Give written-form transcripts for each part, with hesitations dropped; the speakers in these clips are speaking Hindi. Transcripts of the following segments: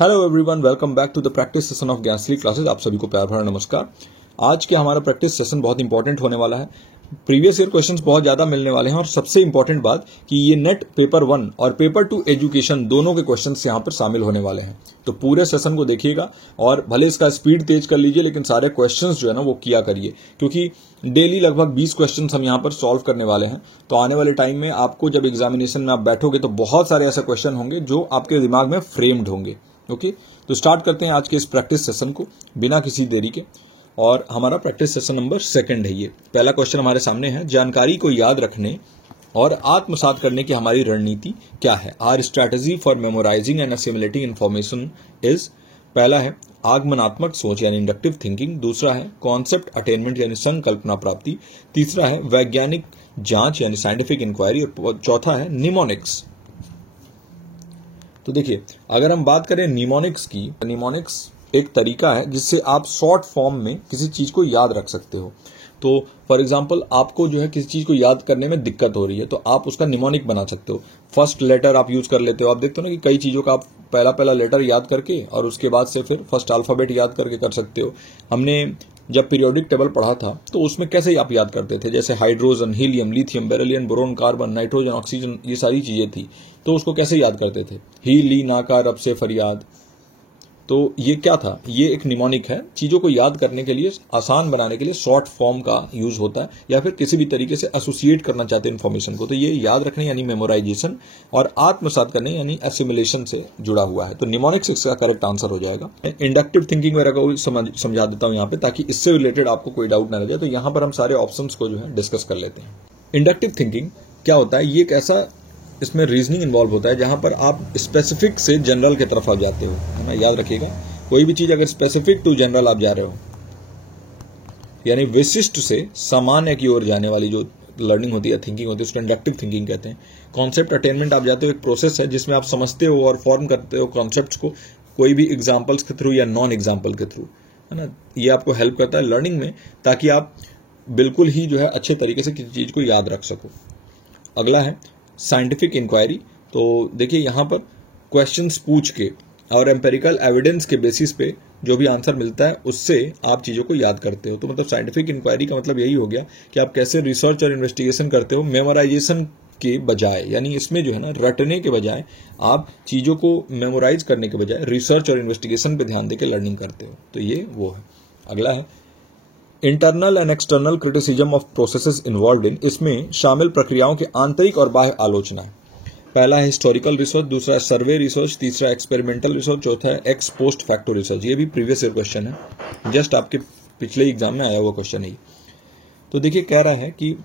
Hello everyone, welcome back to the practice session of Gyanshree classes. आप सभी को प्यार भरा नमस्कार। आज के हमारा प्रैक्टिस सेशन बहुत इंपॉर्टेंट होने वाला है। प्रीवियस ईयर क्वेश्चंस बहुत ज्यादा मिलने वाले हैं और सबसे इंपॉर्टेंट बात कि ये नेट पेपर 1 और पेपर 2 एजुकेशन दोनों के क्वेश्चंस यहाँ पर शामिल होने वाले हैं। तो पूरे सेशन को देखिएगा और भले इसका स्पीड तेज कर लीजिए, लेकिन सारे क्वेश्चंस जो है ना वो किया करिए, क्योंकि डेली लगभग 20 क्वेश्चंस हम यहाँ पर सॉल्व करने वाले हैं। तो आने वाले टाइम में आपको जब एग्जामिनेशन में आप बैठोगे तो बहुत सारे ऐसे क्वेश्चन होंगे जो आपके दिमाग में फ्रेम्ड होंगे। ओके, तो स्टार्ट करते हैं आज के इस प्रैक्टिस सेशन को बिना किसी देरी के। और हमारा प्रैक्टिस सेशन नंबर 2 है। ये पहला क्वेश्चन हमारे सामने है, जानकारी को याद रखने और आत्मसात करने की हमारी रणनीति क्या है। Our strategy for memorising and assimilating information is. पहला है आगमनात्मक सोच यानी इंडक्टिव थिंकिंग। दूसरा है कॉन्सेप्ट अटेनमेंट यानी संकल्पना प्राप्ति। तीसरा है वैज्ञानिक जांच यानी साइंटिफिक इंक्वायरी। और चौथा है निमोनिक्स। तो देखिए, अगर हम बात करें निमोनिक्स की, निमोनिक्स एक तरीका है जिससे आप शॉर्ट फॉर्म में किसी चीज को याद रख सकते हो। तो फॉर एग्जांपल आपको जो है किसी चीज को याद करने में दिक्कत हो रही है तो आप उसका निमोनिक बना सकते हो। फर्स्ट लेटर आप यूज कर लेते हो। आप देखते हो ना कि कई चीजों का आप पहला लेटर याद करके और उसके बाद से फिर फर्स्ट अल्फाबेट याद करके कर सकते हो। हमने जब पीरियोडिक टेबल पढ़ा था तो उसमें कैसे आप याद करते थे, जैसे hydrogen, helium, lithium, beryllium, boron, carbon, nitrogen, oxygen, ये सारी चीजें थी। तो उसको कैसे याद करते थे, ही, ली, ना का, रब से फरियाद। तो ये क्या था, ये एक निमोनिक है। चीजों को याद करने के लिए, आसान बनाने के लिए शॉर्ट फॉर्म का यूज होता है, या फिर किसी भी तरीके से एसोसिएट करना चाहते हैं इन्फॉर्मेशन को। तो ये याद रखने यानी मेमोराइजेशन और आत्मसात करने यानी एसिमिलेशन से जुड़ा हुआ है। तो निमोनिक्स इसका करेक्ट आंसर हो जाएगा। इंडक्टिव थिंकिंग वगैरह को समझा देता हूं यहाँ पे, ताकि इससे रिलेटेड आपको कोई डाउट ना रह जाए। तो यहाँ पर हम सारे ऑप्शन को जो है डिस्कस कर लेते हैं। इंडक्टिव थिंकिंग क्या होता है, ये एक ऐसा, इसमें रीजनिंग इन्वॉल्व होता है जहां पर आप स्पेसिफिक से जनरल की तरफ आ जाते हो, है ना। याद रखिएगा, कोई भी चीज अगर स्पेसिफिक टू जनरल आप जा रहे हो, यानी विशिष्ट से सामान्य की ओर जाने वाली जो लर्निंग होती है, थिंकिंग होती है, उसको इंडक्टिव थिंकिंग कहते हैं। कॉन्सेप्ट अटेनमेंट आप जाते हो, एक प्रोसेस है जिसमें आप समझते हो और फॉर्म करते हो कॉन्सेप्ट्स को, कोई भी एग्जाम्पल्स के थ्रू या नॉन एग्जाम्पल के थ्रू, है ना। ये आपको हेल्प करता है लर्निंग में, ताकि आप बिल्कुल ही जो है अच्छे तरीके से किसी चीज को याद रख सको। अगला है साइंटिफिक इंक्वायरी। तो देखिए, यहाँ पर क्वेश्चंस पूछ के और एम्पेरिकल एविडेंस के बेसिस पे जो भी आंसर मिलता है उससे आप चीजों को याद करते हो। तो मतलब साइंटिफिक इंक्वायरी का मतलब यही हो गया कि आप कैसे रिसर्च और इन्वेस्टिगेशन करते हो मेमोराइजेशन के बजाय, यानी इसमें जो है ना रटने के बजाय, आप चीजों को मेमोराइज करने के बजाय रिसर्च और इन्वेस्टिगेशन पे ध्यान देकर लर्निंग करते हो। तो ये वो है। अगला है internal and external criticism of processes involved इन। इसमें शामिल प्रक्रियाओं के आंतरिक और बाह्य आलोचना है। पहला है हिस्टोरिकल रिसर्च, दूसरा है सर्वे रिसर्च, तीसरा एक्सपेरिमेंटल रिसर्च, चौथा है एक्स पोस्ट फैक्टो रिसर्च। ये भी प्रीवियस ईयर क्वेश्चन है, जस्ट आपके पिछले एग्जाम में आया हुआ क्वेश्चन है। तो देखिए, कह रहा है कि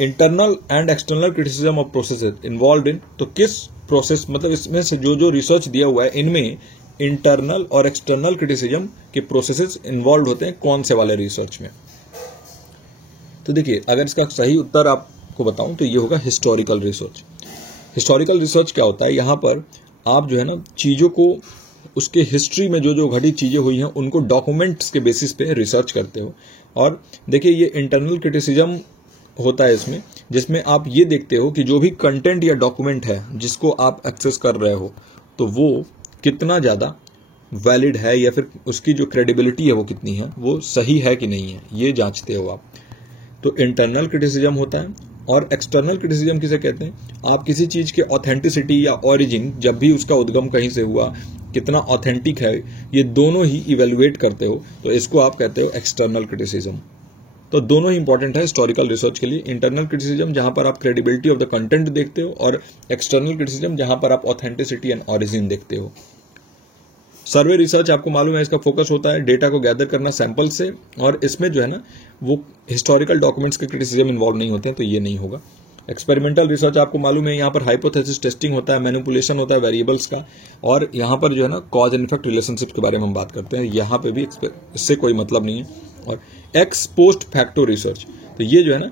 internal and external criticism of processes involved इन। तो किस प्रोसेस, मतलब इसमें से जो रिसर्च दिया हुआ है इनमें इंटरनल और एक्सटर्नल क्रिटिसिज्म के प्रोसेसेस इन्वॉल्व होते हैं कौन से वाले रिसर्च में। तो देखिए, अगर इसका सही उत्तर आपको बताऊं तो ये होगा हिस्टोरिकल रिसर्च। हिस्टोरिकल रिसर्च क्या होता है, यहाँ पर आप जो है ना चीजों को, उसके हिस्ट्री में जो घटी चीजें हुई हैं उनको डॉक्यूमेंट्स के बेसिस पे रिसर्च करते हो। और देखिए, ये इंटरनल क्रिटिसिज्म होता है इसमें, जिसमें आप ये देखते हो कि जो भी कंटेंट या डॉक्यूमेंट है जिसको आप एक्सेस कर रहे हो, तो वो कितना ज्यादा वैलिड है, या फिर उसकी जो क्रेडिबिलिटी है वो कितनी है, वो सही है कि नहीं है, ये जांचते हो आप। तो इंटरनल क्रिटिसिज्म होता है। और एक्सटर्नल क्रिटिसिज्म किसे कहते हैं, आप किसी चीज के ऑथेंटिसिटी या ओरिजिन, जब भी उसका उद्गम कहीं से हुआ, कितना ऑथेंटिक है, ये दोनों ही इवेलुएट करते हो, तो इसको आप कहते हो एक्सटर्नल क्रिटिसिज्म। तो दोनों ही इंपॉर्टेंट है हिस्टोरिकल रिसर्च के लिए। इंटरनल क्रिटिसिज्म जहां पर आप क्रेडिबिलिटी ऑफ द कंटेंट देखते हो, और एक्सटर्नल क्रिटिसिज्म जहां पर आप ऑथेंटिसिटी एंड ओरिजिन देखते हो। सर्वे रिसर्च आपको मालूम है, इसका फोकस होता है डेटा को गैदर करना सैंपल से, और इसमें जो है ना वो हिस्टोरिकल डॉक्यूमेंट्स के क्रिटिसिज्म इन्वॉल्व नहीं होते हैं, तो ये नहीं होगा। एक्सपेरिमेंटल रिसर्च आपको मालूम है, यहाँ पर हाइपोथेसिस टेस्टिंग होता है, मैनिपुलेशन होता है वेरिएबल्स का, और यहाँ पर जो है ना कॉज एंड इफेक्ट रिलेशनशिप के बारे में हम बात करते हैं। यहाँ पे भी इससे कोई मतलब नहीं है। और एक्स पोस्ट फैक्टो रिसर्च, तो ये जो है ना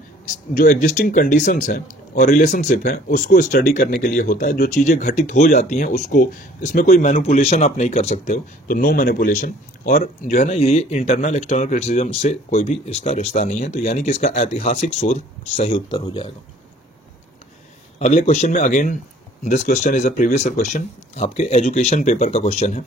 जो एग्जिस्टिंग कंडीशंस हैं और रिलेशनशिप है उसको स्टडी करने के लिए होता है। जो चीजें घटित हो जाती हैं उसको, इसमें कोई मैनिपुलेशन आप नहीं कर सकते हो, तो नो मैनिपुलेशन। और जो है ना ये इंटरनल एक्सटर्नल क्रिटिसिज्म से कोई भी इसका रिश्ता नहीं है, तो यानी कि इसका ऐतिहासिक शोध सही उत्तर हो जाएगा। अगले क्वेश्चन में, again this question is a previous year question, आपके एजुकेशन पेपर का क्वेश्चन है।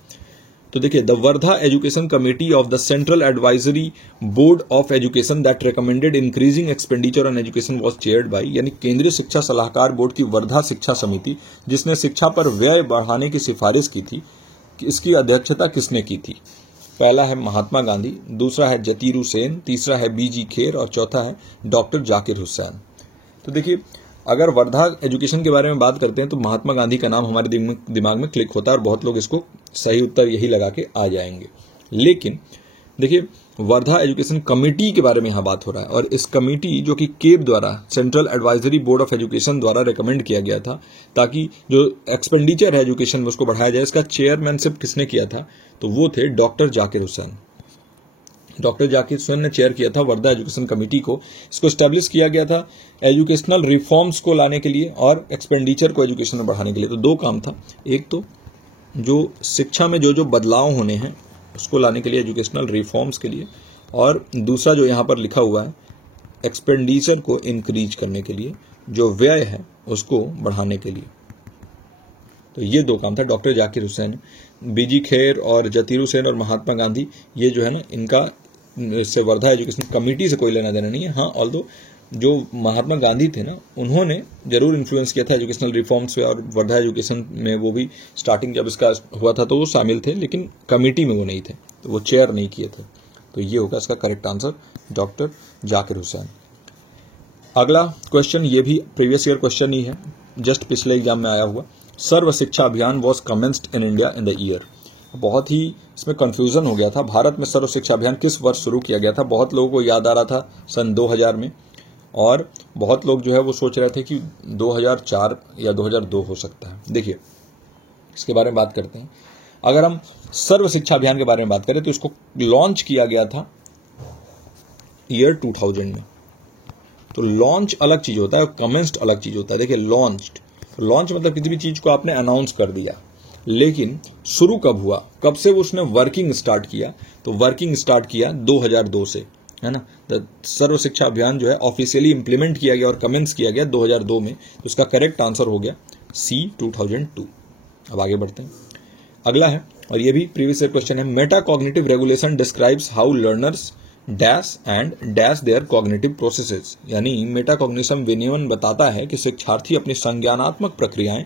तो देखिए, the Wardha education committee of the central advisory board of education that recommended increasing expenditure on education was chaired by, यानी केंद्रीय शिक्षा सलाहकार बोर्ड की वर्धा शिक्षा समिति जिसने शिक्षा पर व्यय बढ़ाने की सिफारिश की थी, इसकी अध्यक्षता किसने की थी? पहला है महात्मा गांधी, दूसरा है जतीरू सेन, तीसरा है बीजी खेर और चौथा है डॉक्टर जाकिर हुसैन। तो देखिए, अगर वर्धा एजुकेशन के बारे में बात करते हैं तो महात्मा गांधी का नाम हमारे दिमाग में क्लिक होता है और बहुत लोग इसको सही उत्तर यही लगा के आ जाएंगे। लेकिन देखिए, वर्धा एजुकेशन कमेटी के बारे में यहाँ बात हो रहा है और इस कमेटी जो कि केब द्वारा, central advisory board of education द्वारा रिकमेंड किया गया था ताकि जो एक्सपेंडिचर है एजुकेशन में उसको बढ़ाया जाए, इसका चेयरमैनशिप किसने किया था? तो वो थे डॉक्टर जाकिर हुसैन। डॉक्टर जाकिर हुसैन ने चेयर किया था वर्धा एजुकेशन कमेटी को। इसको एस्टैब्लिश किया गया था एजुकेशनल रिफॉर्म्स को लाने के लिए और एक्सपेंडिचर को एजुकेशन में बढ़ाने के लिए। तो दो काम था, एक तो जो शिक्षा में जो बदलाव होने हैं उसको लाने के लिए, एजुकेशनल रिफॉर्म्स के लिए, और दूसरा जो यहाँ पर लिखा हुआ है एक्सपेंडिचर को इंक्रीज करने के लिए, जो व्यय है उसको बढ़ाने के लिए। तो ये दो काम था डॉक्टर जाकिर हुसैन। बीजी खेर और जतीरू सेन और महात्मा गांधी, ये जो है ना, इनका इससे वर्धा एजुकेशन कमेटी से कोई लेना देना नहीं है। हाँ, ऑल्दो जो महात्मा गांधी थे ना, उन्होंने जरूर इन्फ्लुएंस किया था एजुकेशनल रिफॉर्म्स पे और वर्धा एजुकेशन में वो भी स्टार्टिंग जब इसका हुआ था तो वो शामिल थे, लेकिन कमेटी में वो नहीं थे, तो वो चेयर नहीं किए थे। तो ये होगा इसका correct answer, doctor Zakir Hussain. अगला क्वेश्चन, ये भी प्रीवियस ईयर क्वेश्चन ही है, जस्ट पिछले एग्जाम में आया हुआ। सर्व शिक्षा अभियान was commenced in India in the year. बहुत ही इसमें कंफ्यूजन हो गया था, भारत में सर्व शिक्षा अभियान किस वर्ष शुरू किया गया था? बहुत लोगों को याद आ रहा था सन 2000 में, और बहुत लोग जो है वो सोच रहे थे कि 2004 या 2002 हो सकता है। देखिए, इसके बारे में बात करते हैं। अगर हम सर्व शिक्षा अभियान के बारे में बात करें तो इसको लॉन्च किया गया था ईयर 2000 में। तो लॉन्च अलग चीज होता है और कमेंस्ड अलग चीज होता है। देखिए, लॉन्च मतलब किसी भी चीज को आपने अनाउंस कर दिया, लेकिन शुरू कब हुआ, कब से उसने वर्किंग स्टार्ट किया? तो वर्किंग स्टार्ट किया 2002 से, है ना। सर्व शिक्षा अभियान जो है ऑफिशियली इंप्लीमेंट किया गया और कमेंस किया गया 2002 में। तो इसका करेक्ट आंसर हो गया सी, 2002। अब आगे बढ़ते हैं। अगला है, और ये भी प्रीवियस ईयर क्वेश्चन है, Meta cognitive regulation describes how learners dash and dash there cognitive processes, यानी मेटा कॉग्निशन विनियमन बताता है कि शिक्षार्थी अपनी संज्ञानात्मक प्रक्रियाएं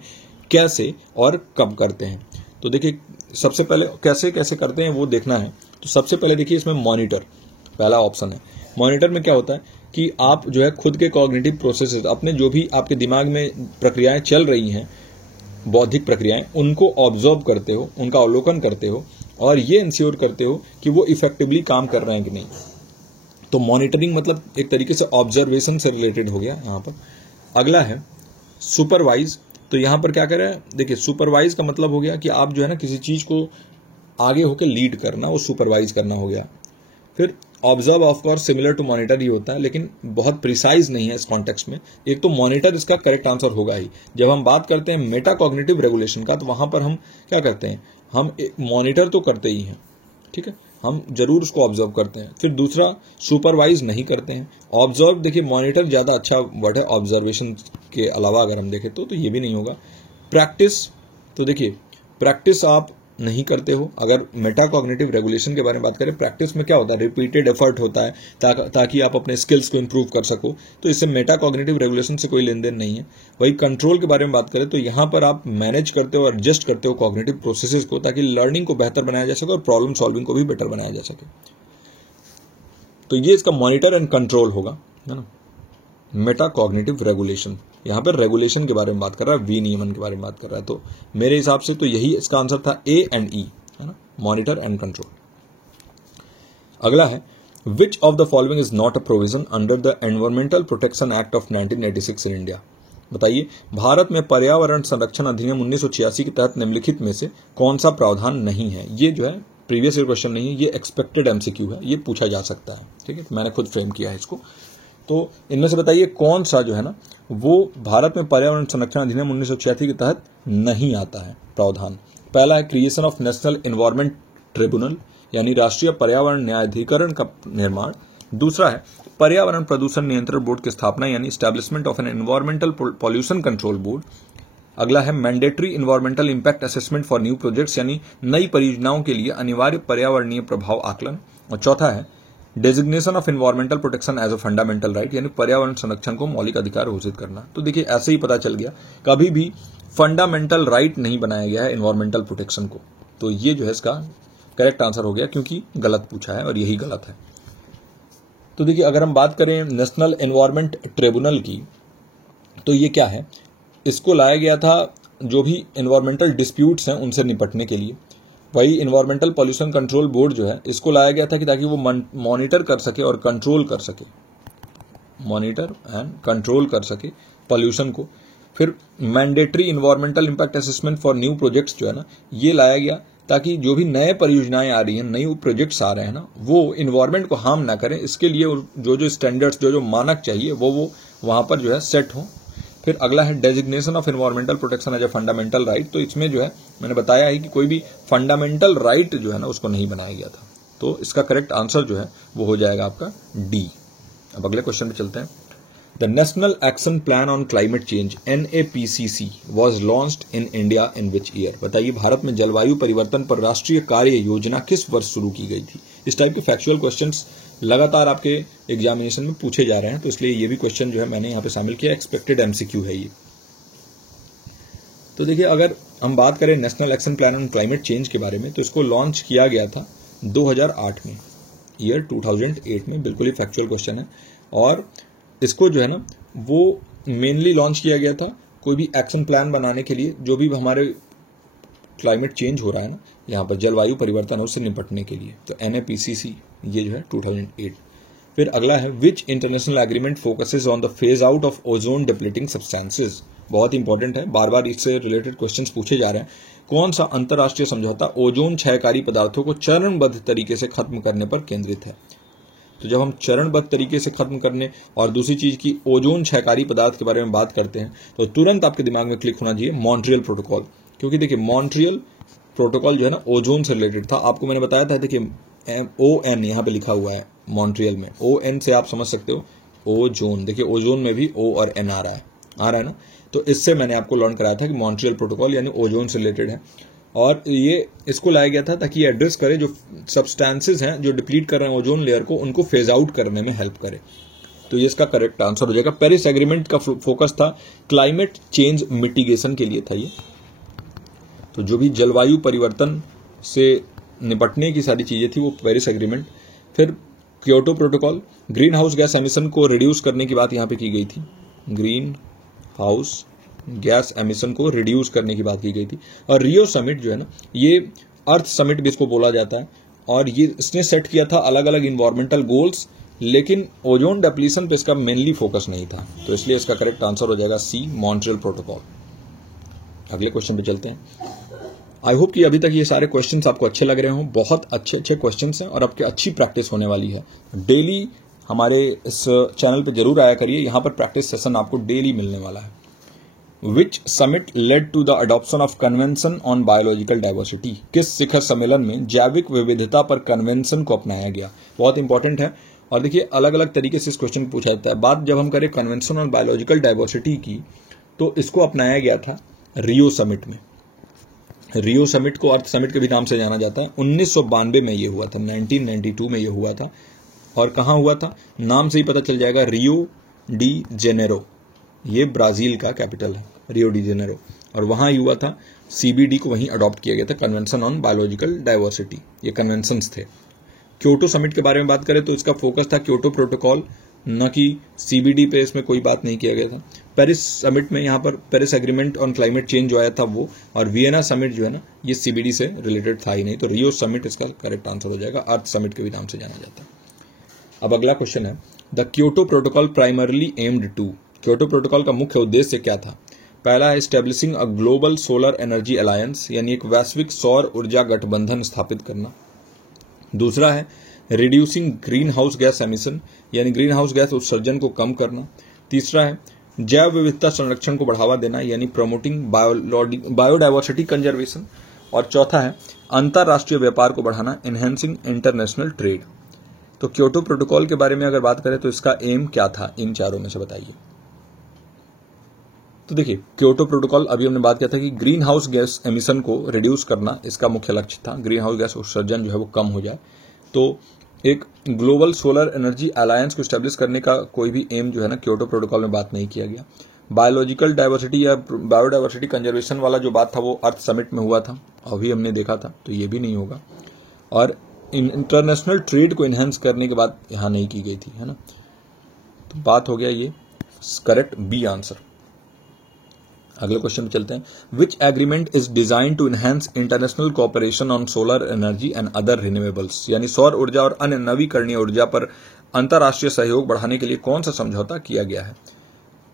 कैसे और कब करते हैं। तो देखिए, सबसे पहले कैसे कैसे करते हैं वो देखना है। तो सबसे पहले देखिए, इसमें मॉनिटर पहला ऑप्शन है। मॉनिटर में क्या होता है कि आप जो है खुद के कॉग्निटिव प्रोसेसेस, अपने जो भी आपके दिमाग में प्रक्रियाएं चल रही हैं, बौद्धिक प्रक्रियाएं, उनको ऑब्जर्व करते हो, उनका अवलोकन करते हो और ये इंश्योर करते हो कि वो इफेक्टिवली काम कर रहे हैं कि नहीं। तो मॉनिटरिंग मतलब एक तरीके से ऑब्जर्वेशन से रिलेटेड हो गया यहाँ पर। अगला है सुपरवाइज। तो यहाँ पर क्या कर रहे हैं, देखिए, सुपरवाइज का मतलब हो गया कि आप जो है ना किसी चीज को आगे होकर लीड करना, वो सुपरवाइज करना हो गया। फिर observe of course similar to monitor ही होता है, लेकिन बहुत प्रिसाइज नहीं है इस कॉन्टेक्स्ट में। एक तो मॉनिटर इसका करेक्ट आंसर होगा ही। जब हम बात करते हैं मेटा कॉग्निटिव रेगुलेशन का, तो वहां पर हम क्या करते हैं, हम मॉनिटर तो करते ही हैं, ठीक है, हम जरूर उसको ऑब्जर्व करते हैं। फिर दूसरा, सुपरवाइज नहीं करते हैं। ऑब्जर्व, देखिए, मॉनिटर ज्यादा अच्छा वर्ड है, ऑब्जर्वेशन के अलावा अगर हम देखें तो ये भी नहीं होगा। प्रैक्टिस, तो देखिए, प्रैक्टिस आप नहीं करते हो। अगर मेटा कॉग्निटिव रेगुलेशन के बारे में बात करें, प्रैक्टिस में क्या होता है, रिपीटेड एफर्ट होता है ताकि आप अपने स्किल्स को इंप्रूव कर सको। तो इससे मेटा कॉग्निटिव रेगुलेशन से कोई लेन देन नहीं है। वही कंट्रोल के बारे में बात करें तो यहाँ पर आप मैनेज करते हो और एडजस्ट करते हो कॉग्निटिव प्रोसेसेस को, ताकि लर्निंग को बेहतर बनाया जा सके और प्रॉब्लम सॉल्विंग को भी बेटर बनाया जा सके। तो ये इसका मॉनिटर एंड कंट्रोल होगा, है ना, मेटा कॉग्निटिव रेगुलेशन। यहाँ पर रेगुलेशन के बारे में बात कर रहा है, विनियमन के बारे में बात कर रहा है। तो मेरे हिसाब से तो यही इसका आंसर था, ए एंड ई, है ना, मॉनिटर एंड कंट्रोल। अगला है, which of the following is not a provision under the environmental protection act of 1986 in India. बताइए, भारत में पर्यावरण संरक्षण अधिनियम 1986 के तहत निम्नलिखित में से कौन सा प्रावधान नहीं है। ये जो है प्रीवियस ईयर क्वेश्चन नहीं है, ये एक्सपेक्टेड एमसीक्यू है, ये पूछा जा सकता है, ठीक है, मैंने खुद फ्रेम किया है इसको। तो इनमें से बताइए कौन सा जो है ना वो भारत में पर्यावरण संरक्षण अधिनियम 1986 के तहत नहीं आता है प्रावधान। पहला है creation of national environment tribunal, यानी राष्ट्रीय पर्यावरण न्यायाधिकरण का निर्माण। दूसरा है पर्यावरण प्रदूषण नियंत्रण बोर्ड की स्थापना, यानी establishment of N environmental pollution control board. अगला है mandatory environmental impact assessment for new projects, यानी नई परियोजनाओं के लिए अनिवार्य पर्यावरणीय प्रभाव आकलन। और चौथा है designation of environmental protection as a fundamental right, यानी पर्यावरण संरक्षण को मौलिक अधिकार घोषित करना। तो देखिए ऐसे ही पता चल गया, कभी भी फंडामेंटल राइट नहीं बनाया गया है इन्वायरमेंटल प्रोटेक्शन को। तो ये जो है इसका करेक्ट आंसर हो गया, क्योंकि गलत पूछा है और यही गलत है। तो देखिए अगर हम बात करें नेशनल एनवायरमेंट ट्रिब्यूनल की, तो ये क्या है, इसको लाया गया था जो भी एनवायरमेंटल डिस्प्यूट्स हैं उनसे निपटने के लिए। वही एनवायरमेंटल पॉल्यूशन कंट्रोल बोर्ड जो है इसको लाया गया था कि ताकि वो मॉनिटर कर सके और कंट्रोल कर सके, मॉनिटर एंड कंट्रोल कर सके पॉल्यूशन को। फिर mandatory environmental impact assessment for new projects जो है ना, ये लाया गया ताकि जो भी नए परियोजनाएं आ रही हैं, नए प्रोजेक्ट्स आ रहे हैं ना, वो इन्वायरमेंट को हार्म ना करें। इसके लिए जो जो स्टैंडर्ड्स, जो जो मानक चाहिए वो वहां पर जो है सेट हो। फिर अगला है designation of environmental protection as a fundamental right. तो इसमें जो है मैंने बताया है कि कोई भी फंडामेंटल राइट जो है ना उसको नहीं बनाया गया था। तो इसका करेक्ट आंसर जो है वो हो जाएगा आपका डी। अब अगले क्वेश्चन पे चलते हैं। The national action plan on climate change NAPCC was launched in India in which year. बताइए भारत में जलवायु परिवर्तन पर राष्ट्रीय कार्य योजना किस वर्ष शुरू की गई थी। इस टाइप के फैक्चुअल क्वेश्चंस लगातार आपके एग्जामिनेशन में पूछे जा रहे हैं, तो इसलिए ये भी क्वेश्चन जो है मैंने यहाँ पे शामिल किया। एक्सपेक्टेड MCQ है ये। तो देखिए अगर हम बात करें national action plan on climate change के बारे में, तो इसको लॉन्च किया गया था 2008 में, ईयर 2008 में। बिल्कुल ही फैक्चुअल क्वेश्चन है। और इसको जो है ना वो मेनली लॉन्च किया गया था कोई भी एक्शन प्लान बनाने के लिए, जो भी हमारे क्लाइमेट चेंज हो रहा है ना, यहाँ पर जलवायु परिवर्तन उससे निपटने के लिए। तो NAPCC ये जो है 2008। फिर अगला है विच international agreement focuses on the phase out of ozone depleting substances. बहुत इंपॉर्टेंट है, बार बार इससे रिलेटेड क्वेश्चंस पूछे जा रहे हैं। कौन सा अंतर्राष्ट्रीय समझौता ओजोन क्षयकारी पदार्थों को चरणबद्ध तरीके से खत्म करने पर केंद्रित है। तो जब हम चरणबद्ध तरीके से खत्म करने और दूसरी चीज की ओजोन क्षयकारी पदार्थ के बारे में बात करते हैं, तो तुरंत आपके दिमाग में क्लिक होना चाहिए मॉन्ट्रियल प्रोटोकॉल। क्योंकि देखिए मॉन्ट्रियल प्रोटोकॉल जो है ना ओजोन से रिलेटेड था। आपको मैंने बताया था, देखिए ON यहाँ पे लिखा हुआ है मॉन्ट्रियल में। ON से आप समझ सकते हो ओजोन। देखिए ओजोन में भी O और N आ रहा है ना। तो इससे मैंने आपको लर्न कराया था कि मॉन्ट्रियल प्रोटोकॉल यानी ओजोन से रिलेटेड है। और ये इसको लाया गया था ताकि ये एड्रेस करे जो सब्सटेंसेस हैं जो डिप्लीट कर रहे हैं ओजोन लेयर को, उनको फेज आउट करने में हेल्प करे। तो ये इसका करेक्ट आंसर हो जाएगा। पेरिस एग्रीमेंट का फोकस था क्लाइमेट चेंज मिटिगेशन के लिए था ये। तो जो भी जलवायु परिवर्तन से निपटने की सारी चीजें थी वो पेरिस एग्रीमेंट। फिर Kyoto protocol, green house gas emission को रिड्यूस करने की बात यहाँ पे की गई थी। ग्रीन हाउस गैस एमिशन को रिड्यूस करने की बात की गई थी। और रियो समिट जो है ना, ये अर्थ समिट भी इसको बोला जाता है। और ये इसने सेट किया था अलग अलग इन्वायरमेंटल गोल्स, लेकिन ओजोन डिप्लीशन पे इसका मेनली फोकस नहीं था। तो इसलिए इसका करेक्ट आंसर हो जाएगा सी, मॉन्ट्रियल प्रोटोकॉल। अगले क्वेश्चन पे चलते हैं। आई होप कि अभी तक ये सारे क्वेश्चंस आपको अच्छे लग रहे हों। बहुत अच्छे अच्छे क्वेश्चंस हैं और आपकी अच्छी प्रैक्टिस होने वाली है। डेली हमारे इस चैनल पर जरूर आया करिए, यहाँ पर प्रैक्टिस सेशन आपको डेली मिलने वाला है। Which summit led to the adoption of convention on biological diversity. किस शिखर सम्मेलन में जैविक विविधता पर कन्वेंशन को अपनाया गया। बहुत इंपॉर्टेंट है। और देखिए अलग अलग तरीके से इस क्वेश्चन पूछा जाता है। बात जब हम करें कन्वेंशन ऑन बायोलॉजिकल डाइवर्सिटी की, तो इसको अपनाया गया था रियो समिट में। रियो समिट को अर्थ समिट के भी नाम से जाना जाता है। 1992 में ये हुआ था, 1992 में ये हुआ था। और कहाँ हुआ था, नाम से ही पता चल जाएगा, रियो डी जेनेरो। ये ब्राजील का कैपिटल है, रियो डी जेनेरो। और वहां ही हुआ था। CBD को वहीं अडॉप्ट किया गया था, कन्वेंशन ऑन बायोलॉजिकल डाइवर्सिटी। ये कन्वेंशंस थे। क्योटो समिट के बारे में बात करें तो इसका फोकस था क्योटो प्रोटोकॉल, न कि CBD पे इसमें कोई बात नहीं किया गया था। पेरिस समिट में यहाँ पर Paris agreement on climate change जो आया था वो, और वियना समिट जो है ना, ये CBD से रिलेटेड था ही नहीं। तो रियो समिट इसका करेक्ट आंसर हो जाएगा। अर्थ समिट के भी नाम से जाना जाता है। अब अगला क्वेश्चन है, the Kyoto protocol primarily aimed to. Kyoto protocol का मुख्य उद्देश्य क्या था। पहला है establishing a global solar energy alliance, यानी एक वैश्विक सौर ऊर्जा गठबंधन स्थापित करना। दूसरा है reducing green house gas emission, यानी ग्रीन हाउस गैस उत्सर्जन को कम करना। तीसरा है जैव विविधता संरक्षण को बढ़ावा देना, यानी प्रमोटिंग बायोडाइवर्सिटी कंजर्वेशन। और चौथा है अंतरराष्ट्रीय व्यापार को बढ़ाना, एनहेंसिंग इंटरनेशनल ट्रेड। तो क्योटो प्रोटोकॉल के बारे में अगर बात करें तो इसका एम क्या था, इन चारों में से बताइए। तो देखिए, क्योटो प्रोटोकॉल अभी हमने बात किया था कि ग्रीन हाउस गैस एमिशन को रिड्यूस करना इसका मुख्य लक्ष्य था, ग्रीन हाउस गैस उत्सर्जन जो है वो कम हो जाए। तो एक ग्लोबल सोलर एनर्जी अलायंस को स्टैब्लिश करने का कोई भी एम जो है ना क्योटो प्रोटोकॉल में बात नहीं किया गया। बायोलॉजिकल डाइवर्सिटी या बायोडाइवर्सिटी कंजर्वेशन वाला जो बात था वो अर्थ समिट में हुआ था, अभी हमने देखा था, तो ये भी नहीं होगा। और इंटरनेशनल ट्रेड को इनहेंस करने की बात यहाँ नहीं की गई थी, है ना। तो बात हो गया ये करेक्ट बी आंसर। अगले क्वेश्चन पे चलते हैं। Which agreement is designed to enhance international cooperation on solar energy and other renewables, यानी सौर ऊर्जा और अन्य नवीकरणीय ऊर्जा पर अंतर्राष्ट्रीय सहयोग बढ़ाने के लिए कौन सा समझौता किया गया है?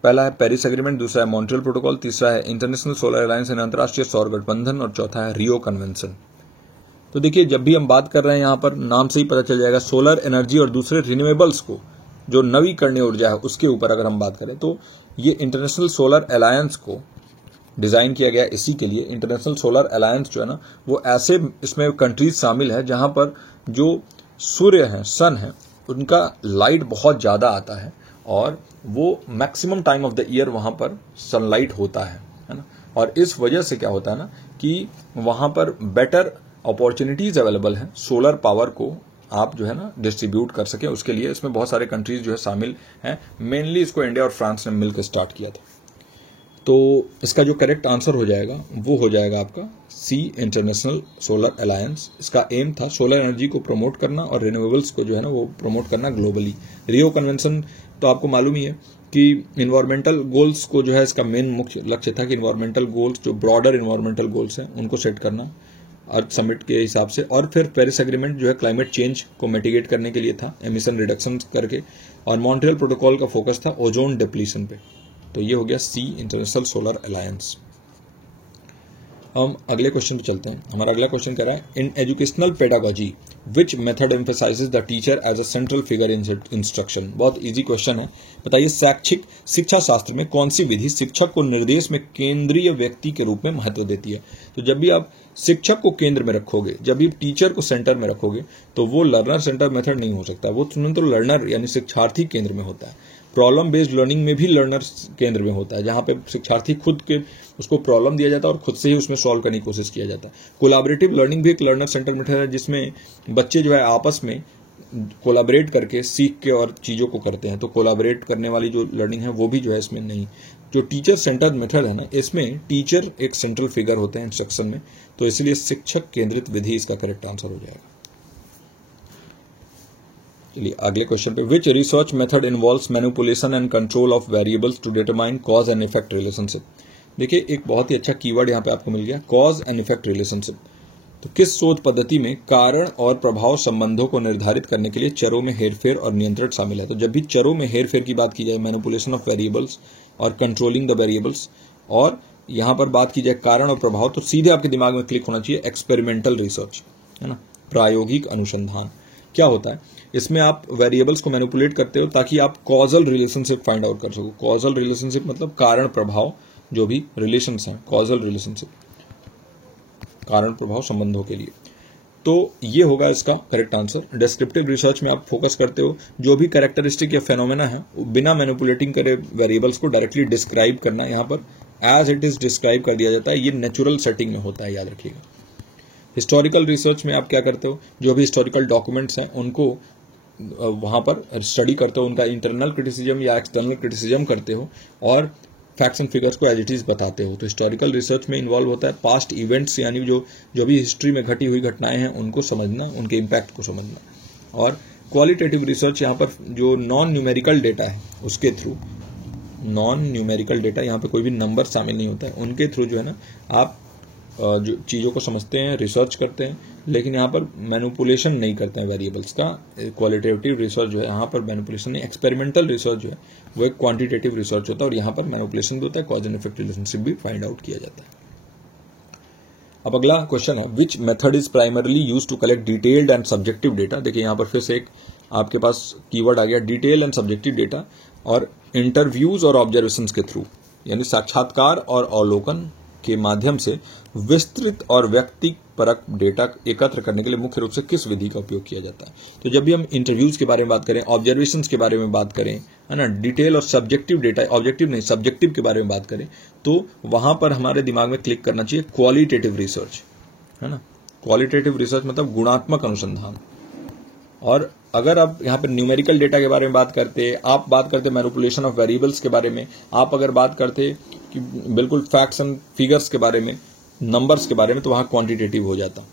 पहला है पेरिस एग्रीमेंट, दूसरा है मॉन्ट्रियल प्रोटोकॉल, तीसरा है इंटरनेशनल सोलर अलायंस एंड अंतर्राष्ट्रीय सौर गठबंधन, और चौथा है रियो कन्वेंशन। तो देखिए, जब भी हम बात कर रहे हैं यहाँ पर नाम से ही पता चल जाएगा, सोलर एनर्जी और दूसरे रिन्यूएबल्स को, जो नवीकरणीय ऊर्जा है उसके ऊपर अगर हम बात करें, तो ये इंटरनेशनल सोलर अलायंस को डिजाइन किया गया इसी के लिए। इंटरनेशनल सोलर अलायंस जो है ना वो ऐसे इसमें कंट्रीज शामिल है जहां पर जो सूर्य है, सन है, उनका लाइट बहुत ज्यादा आता है और वो maximum time of the year वहां पर सनलाइट होता है ना। और इस वजह से क्या होता है ना कि वहां पर बेटर अपॉर्चुनिटीज अवेलेबल है, सोलर पावर को आप जो है ना डिस्ट्रीब्यूट कर सके, उसके लिए इसमें बहुत सारे कंट्रीज जो है शामिल हैं। मेनली इसको इंडिया और फ्रांस ने मिलकर स्टार्ट किया था। तो इसका जो करेक्ट आंसर हो जाएगा वो हो जाएगा आपका सी, इंटरनेशनल सोलर अलायंस। इसका एम था सोलर एनर्जी को प्रमोट करना और रिन्यूएबल्स को जो है ना वो प्रमोट करना ग्लोबली। रियो कन्वेंशन तो आपको मालूम ही है कि इन्वायरमेंटल गोल्स को जो है इसका मेन मुख्य लक्ष्य था कि इन्वायरमेंटल गोल्स, जो ब्रॉडर इन्वायरमेंटल गोल्स हैं, उनको सेट करना अर्थ समिट के हिसाब से। और फिर पेरिस एग्रीमेंट जो है क्लाइमेट चेंज को मिटिगेट करने के लिए था, एमिशन रिडक्शन करके। और मॉन्ट्रियल प्रोटोकॉल का फोकस था ओजोन डिप्लीशन पे। तो ये हो गया सी, इंटरनेशनल सोलर अलायंस। हम अगले क्वेश्चन पे चलते हैं। हमारा अगला क्वेश्चन कह रहा है, in educational pedagogy which method emphasizes the teacher as a central figure in instruction. बहुत इजी क्वेश्चन है। बताइए, शैक्षिक शिक्षा शास्त्र में कौन सी विधि शिक्षक को निर्देश में केंद्रीय व्यक्ति के रूप में महत्व देती है? तो जब भी आप शिक्षक को केंद्र में रखोगे, जब भी टीचर को सेंटर में रखोगे, तो वो लर्नर सेंटर मेथड नहीं हो सकता, वो तुरंत लर्नर यानी शिक्षार्थी केंद्र में होता है। प्रॉब्लम बेस्ड लर्निंग में भी लर्नर केंद्र में होता है, जहां पे शिक्षार्थी खुद के उसको प्रॉब्लम दिया जाता है और खुद से ही उसमें सॉल्व करने की कोशिश किया जाता है। कोलैबोरेटिव लर्निंग भी एक लर्नर सेंटर मेथड है, जिसमें बच्चे जो है आपस में कोलैबोरेट करके सीख के और चीज़ों को करते हैं। तो कोलैबोरेट करने वाली जो लर्निंग है वो भी जो है इसमें नहीं। जो टीचर सेंटर्ड मेथड है ना, इसमें टीचर एक सेंट्रल फिगर होते हैं इंस्ट्रक्शन में, तो इसलिए शिक्षक केंद्रित विधि इसका करेक्ट आंसर हो जाएगा। चलिए अगले क्वेश्चन पे, which research method involves manipulation and control of variables to determine cause and effect relationship. देखिए, एक बहुत ही अच्छा कीवर्ड यहाँ पे आपको मिल गया, कॉज एंड इफेक्ट रिलेशनशिप। तो किस शोध पद्धति में कारण और प्रभाव संबंधों को निर्धारित करने के लिए चरों में हेरफेर और नियंत्रण शामिल है? तो जब भी चरों में हेरफेर की बात की जाए, मैनिपुलेशन ऑफ वेरिएबल्स और कंट्रोलिंग द वेरिएबल्स, और यहाँ पर बात की जाए कारण और प्रभाव, तो सीधे आपके दिमाग में क्लिक होना चाहिए एक्सपेरिमेंटल रिसर्च, है ना, प्रायोगिक अनुसंधान। क्या होता है इसमें? आप वेरिएबल्स को मैनिपुलेट करते हो ताकि आप कॉजल रिलेशनशिप फाइंड आउट कर सको। कॉजल रिलेशनशिप मतलब कारण प्रभाव, जो भी रिलेशंस हैं, कॉजल रिलेशनशिप, कारण प्रभाव संबंधों के लिए। तो ये होगा इसका करेक्ट आंसर। डिस्क्रिप्टिव रिसर्च में आप फोकस करते हो जो भी कैरेक्टरिस्टिक या फेनोमेना है, बिना मैनिपुलेटिंग करे वेरिएबल्स को डायरेक्टली डिस्क्राइब करना, यहाँ पर एज इट इज डिस्क्राइब कर दिया जाता है। ये नेचुरल सेटिंग में होता है, याद रखिएगा। हिस्टोरिकल रिसर्च में आप क्या करते हो? जो भी हिस्टोरिकल डॉक्यूमेंट्स हैं उनको वहाँ पर स्टडी करते हो, उनका इंटरनल क्रिटिसिज्म या एक्सटर्नल क्रिटिसिज्म करते हो और फैक्ट्स एंड फिगर्स को एज इट इज बताते हो। तो हिस्टोरिकल रिसर्च में इन्वॉल्व होता है पास्ट इवेंट्स, यानी जो भी हिस्ट्री में घटी हुई घटनाएं हैं उनको समझना, उनके इम्पैक्ट को समझना। और क्वालिटेटिव रिसर्च यहाँ पर जो नॉन न्यूमेरिकल डेटा है उसके थ्रू, नॉन न्यूमेरिकल डेटा, यहाँ पे कोई भी नंबर शामिल नहीं होता है, उनके थ्रू जो है ना आप जो चीज़ों को समझते हैं, रिसर्च करते हैं, लेकिन यहाँ पर मैनिपुलेशन नहीं करते हैं वेरिएबल्स का। क्वालिटेटिव रिसर्च जो है यहाँ पर मैनिपुलेशन नहीं, एक्सपेरिमेंटल रिसर्च जो है वो एक क्वांटिटेटिव रिसर्च होता है और यहाँ पर मैनिपुलेशन भी होता है, कॉज एंड इफेक्ट रिलेशनशिप भी फाइंड आउट किया जाता है। अब अगला क्वेश्चन है, which method is primarily use to collect detailed and subjective data. देखिए यहाँ पर फिर से एक आपके पास कीवर्ड आ गया, डिटेल एंड सब्जेक्टिव डेटा, और इंटरव्यूज और ऑब्जर्वेशंस के थ्रू, यानी साक्षात्कार और अवलोकन के माध्यम से विस्तृत और व्यक्तिपरक डेटा एकत्र करने के लिए मुख्य रूप से किस विधि का उपयोग किया जाता है? तो जब भी हम इंटरव्यूज के बारे में बात करें, ऑब्जर्वेशंस के बारे में बात करें, है ना, डिटेल और सब्जेक्टिव डेटा, ऑब्जेक्टिव नहीं सब्जेक्टिव के बारे में बात करें, तो वहां पर हमारे दिमाग में क्लिक करना चाहिए क्वालिटेटिव रिसर्च, है ना। क्वालिटेटिव रिसर्च मतलब गुणात्मक अनुसंधान। और अगर आप यहाँ पर न्यूमेरिकल डेटा के बारे में बात करते, आप बात करते मैनिपुलेशन ऑफ वेरिएबल्स के बारे में, आप अगर बात करते कि बिल्कुल फैक्ट्स एंड फिगर्स के बारे में, नंबर्स के बारे में, तो वहां क्वांटिटेटिव हो जाता।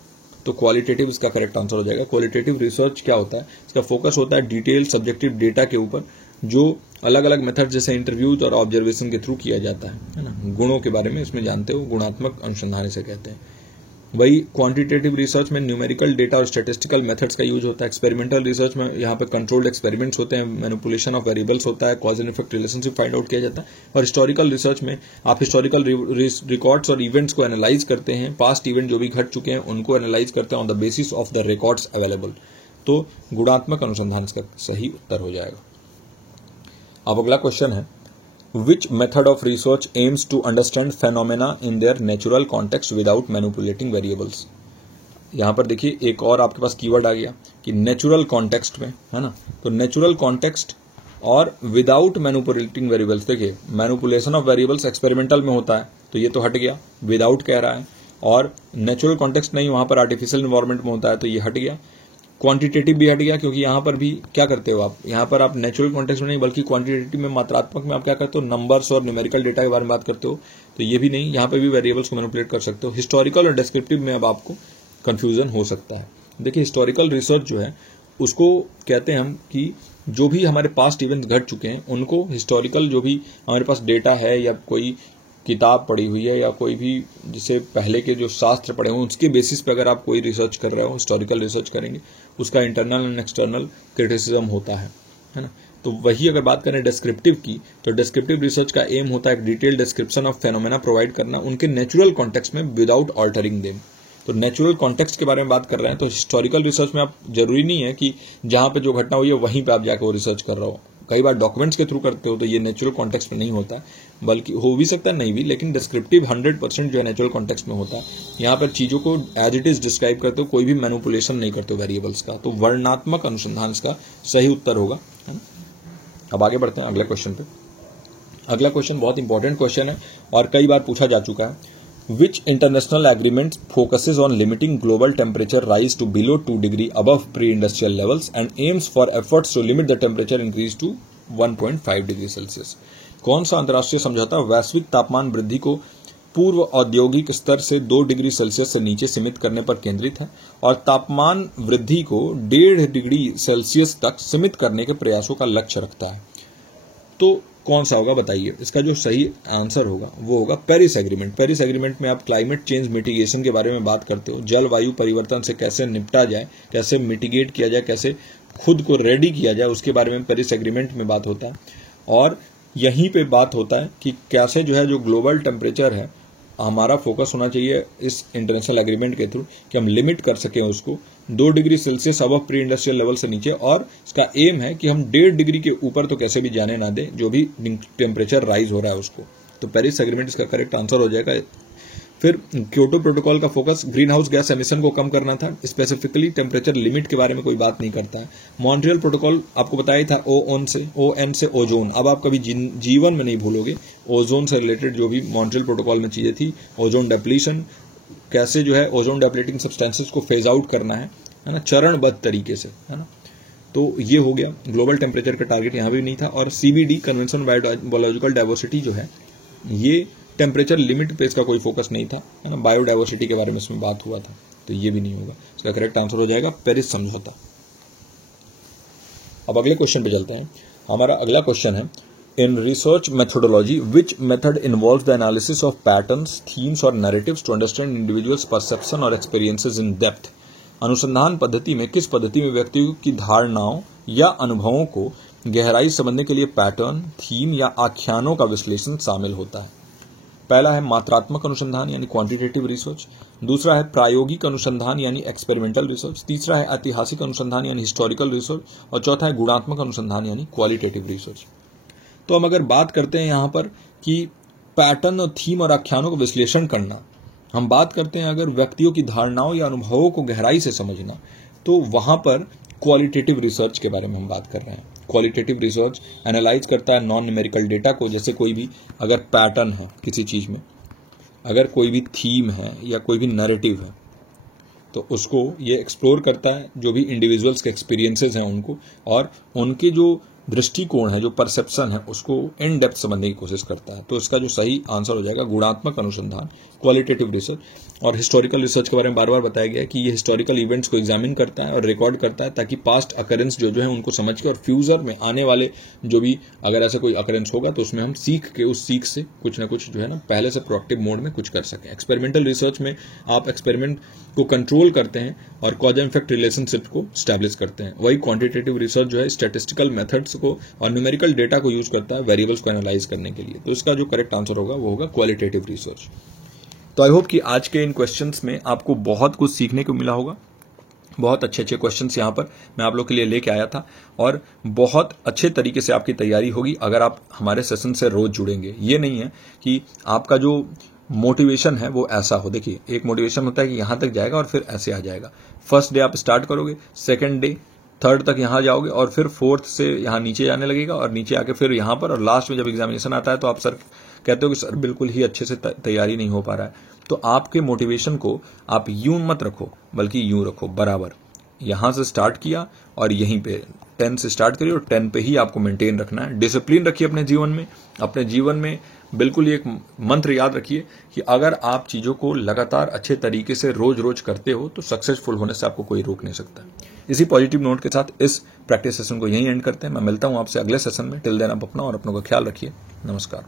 तो क्वालिटेटिव इसका करेक्ट आंसर हो जाएगा। क्वालिटेटिव रिसर्च क्या होता है? इसका फोकस होता है डिटेल सब्जेक्टिव डेटा के ऊपर, जो अलग अलग मेथड जैसे इंटरव्यूज और ऑब्जर्वेशन के थ्रू किया जाता है ना। गुणों के बारे में इसमें जानते हो, गुणात्मक अनुसंधान इसे कहते हैं। वही क्वांटिटेटिव रिसर्च में न्यूमेरिकल डेटा और स्टैटिस्टिकल मेथड्स का यूज होता है। एक्सपेरिमेंटल रिसर्च में यहाँ पे कंट्रोल्ड एक्सपेरिमेंट्स होते हैं, मैनिपुलेशन ऑफ वेरिएबल्स होता है, cause and effect relationship find out किया जाता है। और हिस्टोरिकल रिसर्च में आप हिस्टोरिकल रिकॉर्ड्स और इवेंट्स को एनालाइज करते हैं, पास्ट इवेंट जो भी घट चुके हैं उनको एनालाइज करते हैं on the basis of the records available. तो गुणात्मक अनुसंधान इसका सही उत्तर हो जाएगा। अब अगला क्वेश्चन है, Which method of research aims to understand phenomena in their natural context without manipulating variables? यहां पर देखिए एक और आपके पास कीवर्ड आ गया कि नेचुरल कॉन्टेक्स्ट में, है ना। तो नेचुरल कॉन्टेक्स्ट और विदाउट मैनिपुलेटिंग वेरिएबल्स। देखिए मैनिपुलेशन ऑफ वेरिएबल्स एक्सपेरिमेंटल में होता है, तो ये तो हट गया, विदाउट कह रहा है। और नेचुरल कॉन्टेक्स्ट नहीं, वहां पर आर्टिफिशियल एनवायरमेंट में होता है, तो ये हट गया। क्वांटिटेटिव भी हट गया, क्योंकि यहां पर भी क्या करते हो आप, यहां पर आप नेचुरल कॉन्टेक्स्ट में नहीं बल्कि क्वांटिटेटिव में, मात्रात्मक में आप क्या करते हो, नंबर्स और न्यूमेरिकल डेटा के बारे में बात करते हो, तो ये भी नहीं, यहां पर भी वेरिएबल्स को मैनिपुलेट कर सकते हो। हिस्टोरिकल और डिस्क्रिप्टिव में अब आपको कंफ्यूजन हो सकता है। देखिए हिस्टोरिकल रिसर्च जो है उसको कहते हैं हम कि जो भी हमारे पास्ट इवेंट्स घट चुके हैं उनको हिस्टोरिकल, जो भी हमारे पास डेटा है या कोई किताब पढ़ी हुई है या कोई भी जिसे पहले के जो शास्त्र पढ़े हुए उसके बेसिस पे अगर आप कोई रिसर्च कर रहे हो, हिस्टोरिकल रिसर्च करेंगे, उसका इंटरनल एंड एक्सटर्नल क्रिटिसिज्म होता है ना। तो वही अगर बात करें डिस्क्रिप्टिव की, तो डिस्क्रिप्टिव रिसर्च का एम होता है एक detail description of phenomena provide करना उनके नेचुरल कॉन्टेक्स्ट में विदाउट ऑल्टरिंग देम। तो नेचुरल कॉन्टेक्स्ट के बारे में बात कर रहे हैं, तो हिस्टोरिकल रिसर्च में आप जरूरी नहीं है कि जहां पे जो घटना हुई है वहीं पे आप जाकर वो रिसर्च कर रहे हो। कई बार डॉक्यूमेंट्स के थ्रू करते हो तो ये नेचुरल कॉन्टेक्स्ट में नहीं होता, बल्कि हो भी सकता है नहीं भी, लेकिन डिस्क्रिप्टिव 100% जो है नेचुरल कॉन्टेक्स्ट में होता है। यहाँ पर चीजों को एज इट इज डिस्क्राइब करते हो, कोई भी मैनिपुलेशन नहीं करते हो वेरिएबल्स का। तो वर्णनात्मक अनुसंधान इसका सही उत्तर होगा, है ना। अब आगे बढ़ते हैं अगले क्वेश्चन पे। अगला क्वेश्चन बहुत इंपॉर्टेंट क्वेश्चन है और कई बार पूछा जा चुका है। Which international agreement focuses on limiting global temperature rise to below 2 degree above pre-industrial levels and aims for efforts to limit the temperature increase to 1.5 degree Celsius? कौन सा अंतर्राष्ट्रीय समझौता वैश्विक तापमान वृद्धि को पूर्व औद्योगिक स्तर से 2 डिग्री सेल्सियस से नीचे सीमित करने पर केंद्रित है और तापमान वृद्धि को 1.5 डिग्री सेल्सियस तक सीमित करने के प्रयासों का लक्ष्य रखता है? तो कौन सा होगा बताइए? इसका जो सही आंसर होगा वो होगा पेरिस एग्रीमेंट। पेरिस एग्रीमेंट में आप क्लाइमेट चेंज मिटिगेशन के बारे में बात करते हो, जलवायु परिवर्तन से कैसे निपटा जाए, कैसे मिटिगेट किया जाए, कैसे खुद को रेडी किया जाए, उसके बारे में पेरिस एग्रीमेंट में बात होता है। और यहीं पे बात होता है कि कैसे जो है जो ग्लोबल टेम्परेचर है हमारा फोकस होना चाहिए इस इंटरनेशनल एग्रीमेंट के थ्रू कि हम लिमिट कर सकें उसको 2 डिग्री सेल्सियस अब प्री इंडस्ट्रियल लेवल से नीचे, और इसका एम है कि हम 1.5 डिग्री के ऊपर तो कैसे भी जाने ना दें जो भी टेम्परेचर राइज हो रहा है उसको। तो पेरिस एग्रीमेंट इसका करेक्ट आंसर हो जाएगा। फिर क्योटो प्रोटोकॉल का focus green house gas emission को कम करना था, स्पेसिफिकली टेम्परेचर लिमिट के बारे में कोई बात नहीं करता है। मॉन्ट्रियल प्रोटोकॉल आपको बताया था ON से ओजोन। अब आप कभी जीवन में नहीं भूलोगे ओजोन से रिलेटेड जो भी मॉन्ट्रियल प्रोटोकॉल में चीजें थी, ओजोन डेप्लीशन, कैसे जो है ओजोन डेप्लीटिंग सब्सटेंसेस को फेज आउट करना है ना, चरणबद्ध तरीके से, है ना। तो ये हो गया, ग्लोबल टेम्परेचर का टारगेट यहाँ भी नहीं था। और CBD कन्वेंशन बायोलॉजिकल डाइवर्सिटी जो है ये टेम्परेचर लिमिट पे इसका कोई फोकस नहीं था, है ना। बायोडाइवर्सिटी के बारे में इसमें बात हुआ था, तो ये भी नहीं होगा। इसका करेक्ट आंसर हो जाएगा पेरिस समझौता। अब अगले क्वेश्चन पे चलते हैं। हमारा अगला क्वेश्चन है, in research methodology which method involves the analysis of patterns, themes और narratives to understand individuals perception और एक्सपीरियंसेस इन डेप्थ? अनुसंधान पद्धति में किस पद्धति में व्यक्तियों की धारणाओं या अनुभवों को गहराई समझने के लिए पैटर्न, थीम या आख्यानों का विश्लेषण शामिल होता है? पहला है मात्रात्मक अनुसंधान यानी क्वांटिटेटिव रिसर्च, दूसरा है प्रायोगिक अनुसंधान यानी एक्सपेरिमेंटल रिसर्च, तीसरा है ऐतिहासिक अनुसंधान यानी हिस्टोरिकल रिसर्च, और चौथा है गुणात्मक अनुसंधान यानी क्वालिटेटिव रिसर्च। तो हम अगर बात करते हैं यहाँ पर कि पैटर्न और थीम और आख्यानों का विश्लेषण करना, हम बात करते हैं अगर व्यक्तियों की धारणाओं या अनुभवों को गहराई से समझना, तो वहां पर क्वालिटेटिव रिसर्च के बारे में हम बात कर रहे हैं। क्वालिटेटिव रिसर्च एनालाइज करता है नॉन न्यूमेरिकल डेटा को, जैसे कोई भी अगर पैटर्न है किसी चीज में, अगर कोई भी थीम है या कोई भी नैरेटिव है, तो उसको ये एक्सप्लोर करता है, जो भी इंडिविजुअल्स के एक्सपीरियंसेस हैं उनको, और उनके जो दृष्टिकोण है, जो परसेप्शन है, उसको इन डेप्थ समझने की कोशिश करता है। तो इसका जो सही आंसर हो जाएगा गुणात्मक अनुसंधान, क्वालिटेटिव रिसर्च। और हिस्टोरिकल रिसर्च के बारे में बार बार बताया गया है कि ये हिस्टोरिकल इवेंट्स को एग्जामिन करता है और रिकॉर्ड करता है, ताकि पास्ट अकरेंस जो है उनको समझ के और फ्यूचर में आने वाले जो भी अगर ऐसा कोई अकरेंस होगा तो उसमें हम सीख के उस सीख से कुछ ना कुछ जो है ना पहले से प्रोएक्टिव मोड में कुछ कर सकें। एक्सपेरिमेंटल रिसर्च में आप एक्सपेरिमेंट को कंट्रोल करते हैं और कॉज एंड इफेक्ट रिलेशनशिप को स्टैब्लिश करते हैं। वही क्वांटिटेटिव रिसर्च जो है स्टैटिस्टिकल मेथड्स को और न्यूमेरिकल डेटा को यूज करता है वेरिएबल्स को एनालाइज करने के लिए। तो इसका जो करेक्ट आंसर होगा वो होगा क्वालिटेटिव रिसर्च। तो आई होप कि आज के इन क्वेश्चंस में आपको बहुत कुछ सीखने को मिला होगा। बहुत अच्छे अच्छे क्वेश्चंस यहाँ पर मैं आप लोग के लिए लेके आया था और बहुत अच्छे तरीके से आपकी तैयारी होगी अगर आप हमारे सेशन से रोज जुड़ेंगे। ये नहीं है कि आपका जो मोटिवेशन है वो ऐसा हो। देखिए, एक मोटिवेशन होता है कि यहाँ तक जाएगा और फिर ऐसे आ जाएगा। फर्स्ट डे आप स्टार्ट करोगे, सेकंड डे थर्ड तक यहाँ जाओगे और फिर फोर्थ से यहाँ नीचे जाने लगेगा और नीचे आके फिर यहाँ पर, और लास्ट में जब एग्जामिनेशन आता है तो आप सर कहते हो कि सर बिल्कुल ही अच्छे से तैयारी नहीं हो पा रहा है। तो आपके मोटिवेशन को आप यूं मत रखो, बल्कि यूं रखो बराबर। यहां से स्टार्ट किया और यहीं पे 10 से स्टार्ट करिए और 10 पे ही आपको मेंटेन रखना है। डिसिप्लिन रखिए अपने जीवन में। अपने जीवन में बिल्कुल एक मंत्र याद रखिए कि अगर आप चीजों को लगातार अच्छे तरीके से रोज रोज करते हो तो सक्सेसफुल होने से आपको कोई रोक नहीं सकता। इसी पॉजिटिव नोट के साथ इस प्रैक्टिस सेशन को यहीं एंड करते हैं। मैं मिलता हूं आपसे अगले सेशन में। टिल देन आप अपना और अपनों का ख्याल रखिए। नमस्कार।